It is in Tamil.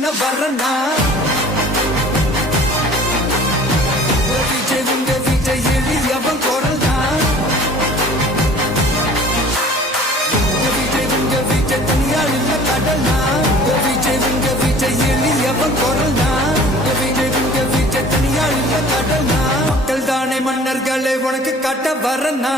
பண்ண வரனா விஜய் உங்க விஜய் எளியவன் குரல் தான் விஜய் உங்க விஜய் தனியாள் இல்ல கடனா விஜய் உங்க விஜய் எளியவன் குரல் தான் விஜய் உங்க விஜய் தனியாள் இல்ல கடனா மக்கள் தானே மன்னர்களே உனக்கு காட்ட வரனா